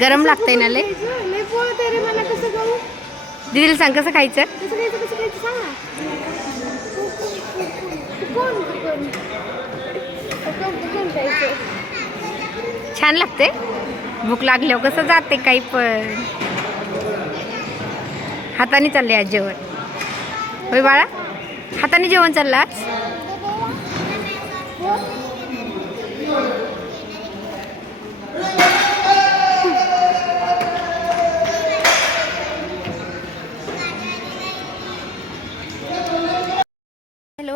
गरम लागतंय ना लय? दीदीला सांग कसं खायचं? छान लागते भूक लागल्यावर कसं जाते काही पण. हाताने चालले आज जेवण. होय बाळा हाताने जेवण चाललं आज?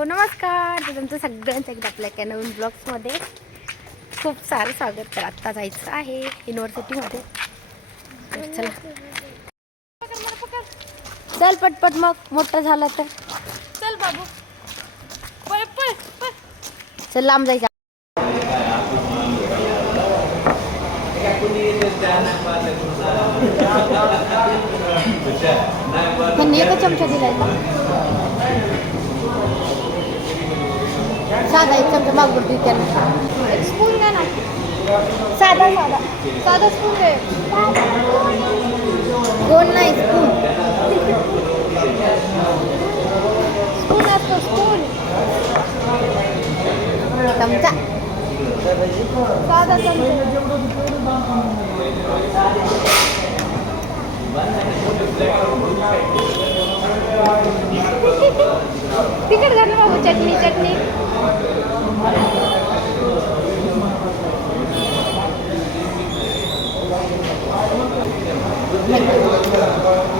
नमस्कार. तर तुमचं सगळ्यांचं एकदा आपल्या एका नवीन ब्लॉग्समध्ये खूप सारं स्वागत तर आत्ता जायचं आहे युनिव्हर्सिटीमध्ये चला. चल पटपट मग. मोठं झालं तर. चल बाबू. पळ पळ पळ. चल लांब जायचं त्यांनी एकच चमचा दिलाय का मागून देऊ त्यांना. स्पून द्या ना. साधा साधा. साधा स्पून दे. गोल नाही स्पून स्पून असतो स्पून चमचा. साधा चमचा. तिकट घाल बाबू चटणी चटणी.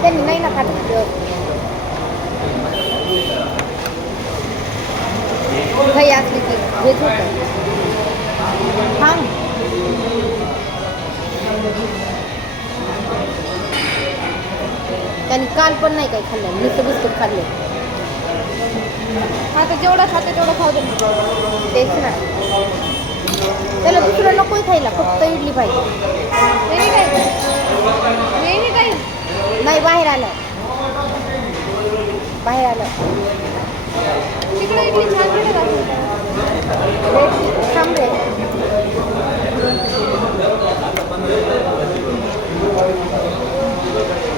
त्यांनी नाही ना खात घाई असली की हेच होतं थांब त्यांनी काल पण नाही काही खाल्लं नुसतं बिस्किट खाल्ले आता जेवढा खाते तेवढं खाऊ दे. तेच ना. त्याला दुसरं नकोय खायला फक्त इडली पाहिजे. एनी टाईम एनी टाईम नाही बाहेर आलं. बाहेर आलं. तिकडे इडली छान थांब रे.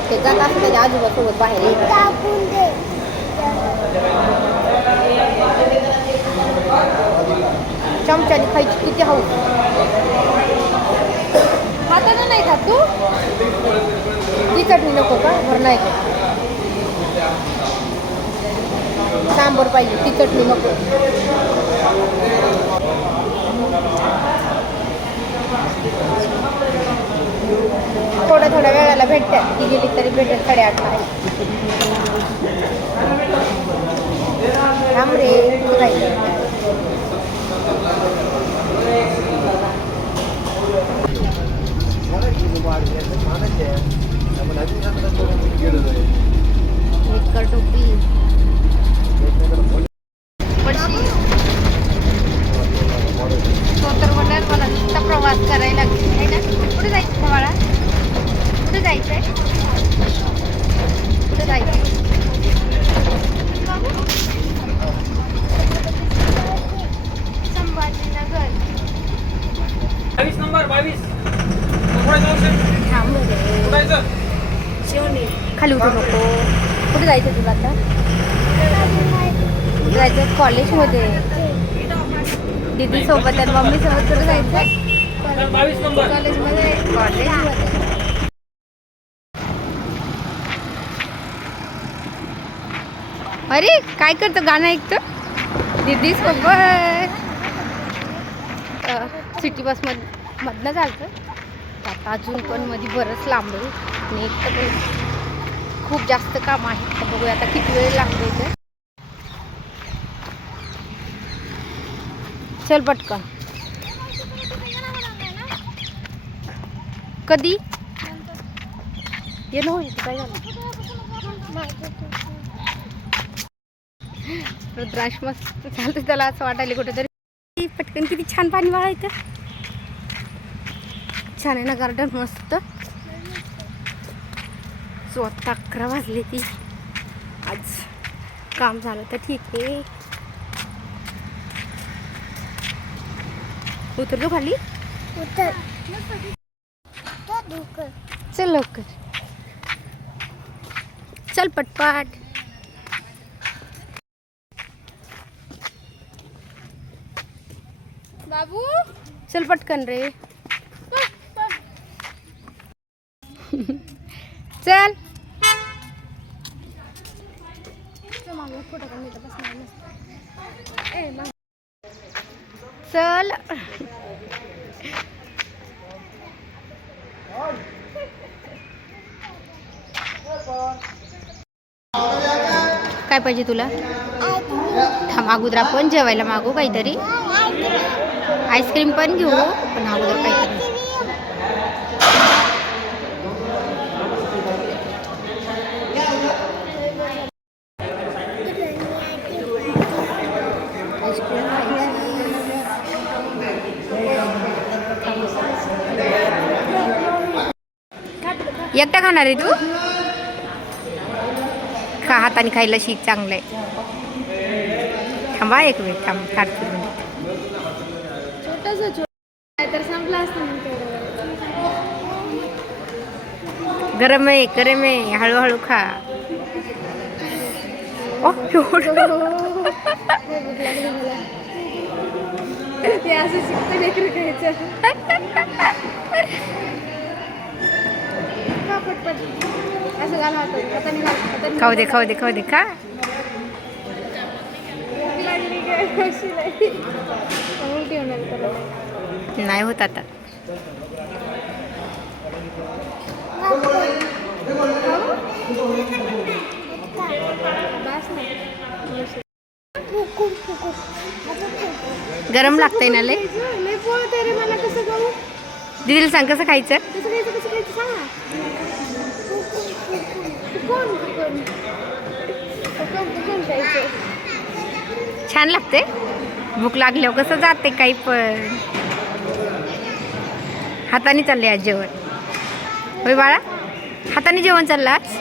ते जात असतं त्याच्या आजोबासोबत बाहेर टाकून दे चमच्याने खायची किती हऊ हातानं नाही खात तू? ती चटणी नको का? बरं नाही का सांबर पाहिजे ती चटणी नको. थोड्या थोड्या वेळाला भेटतात ती गेली तरी भेटेल साडेआठला थांब रे तू जायचं एक टोपी पडशी तो तर म्हणणार मला नुसता प्रवास करायला लागेल आहे ना कुठे जायचं का बाळा कुठे जायचं आहे कुठे जायचं संभाजीनगर बावीस नंबर बावीस कुठे जाऊ थांब रे जायचं शिवणी खाली उठू नको. कुठे जायचं तुला आता? जायचं? कॉलेजमध्ये दीदी सोबत आणि मम्मी सोबत कुठे जायचं? कॉलेजमध्ये कॉलेजमध्ये अरे काय करतो? गाणं ऐकतो दीदी सोबत सिटी बस मध मधनं चालतं आता अजून पण मध्ये बरंच लांब आहे. आणि एक तर खूप जास्त काम आहे. तर बघूया आता किती वेळ लागतो इथे. चल पटकन. कधी? ये होईल काय झालं रुद्रांश मस्त चालतं त्याला असं वाटायला कुठेतरी. पटकन किती छान पाणी वाळायचं छान आहे ना गार्डन मस्त. स्वतः अकरा वाजले ती. आज काम झालं तर ठीक आहे. उतरलो खाली? चल लवकर. चल पटपट. बाबू? चल पटकन रे. चल. चल. काय पाहिजे तुला? थांब अगोदर आपण जेवायला मागू काहीतरी. आईस्क्रीम पण घेऊ. पण अगोदर काही आईस्क्रीम एकटा खाणार आहे तू? खा हाताने खायला शिक चांगलं आहे? थांबा एक वेळ थांब काढतो. गरम आहे गरम आहे हळूहळू खा. असं शिकतं असं खाऊ दे खाऊ दे खाऊ दे त्याला. नाही होत आता. गरम लागतंय ना लय? दीदीला सांग कसं खायचं कसं खायचं कसं खायचं सांग ना कोण कोण कोण खायचं छान लागते. भूक लागल्यावर कसं जाते काही पण. हाताने चालले आज जेवण. होय बाळा हाताने जेवण चाललं आज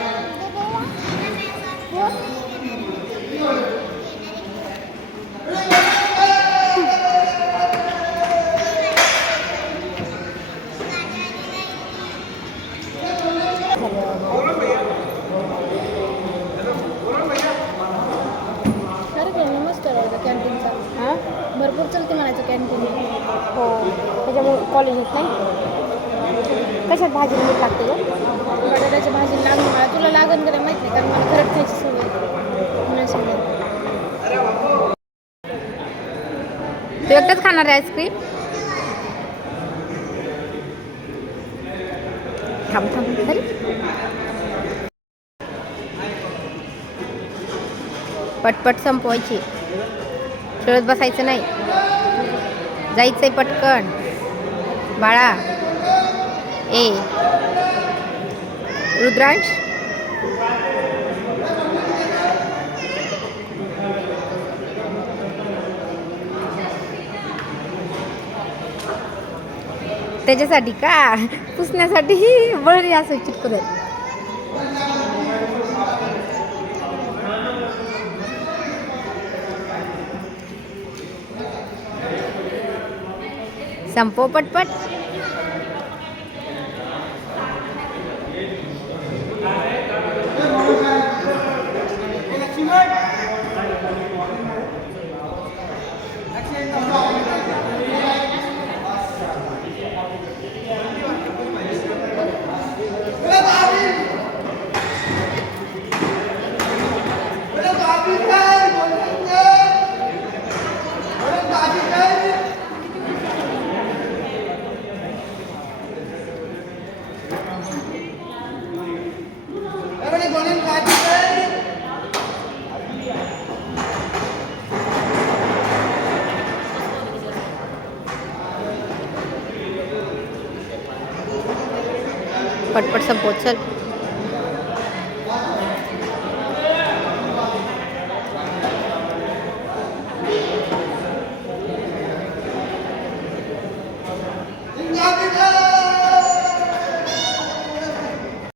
खरं काय मस्त आहे कॅन्टीनचा हां भरपूर हो त्याच्यामुळे कॉलेजात नाही. कशात भाजी मीठ लागते गं? बटाट्याची भाजी लागून मला तुला लागण करे माहीत नाही कारण मला खरंच खायची सवय तू एकटाच खाणार आहे आईस्क्रीम थांब थांब. पटपट संपवायची. खेळत बसायचं नाही. जायचंय पटकन. बाळा. ए. रुद्रांश? त्याच्यासाठी का? पुसण्यासाठी बळी असं चिटकू दे संपव पटपट संपवत चल.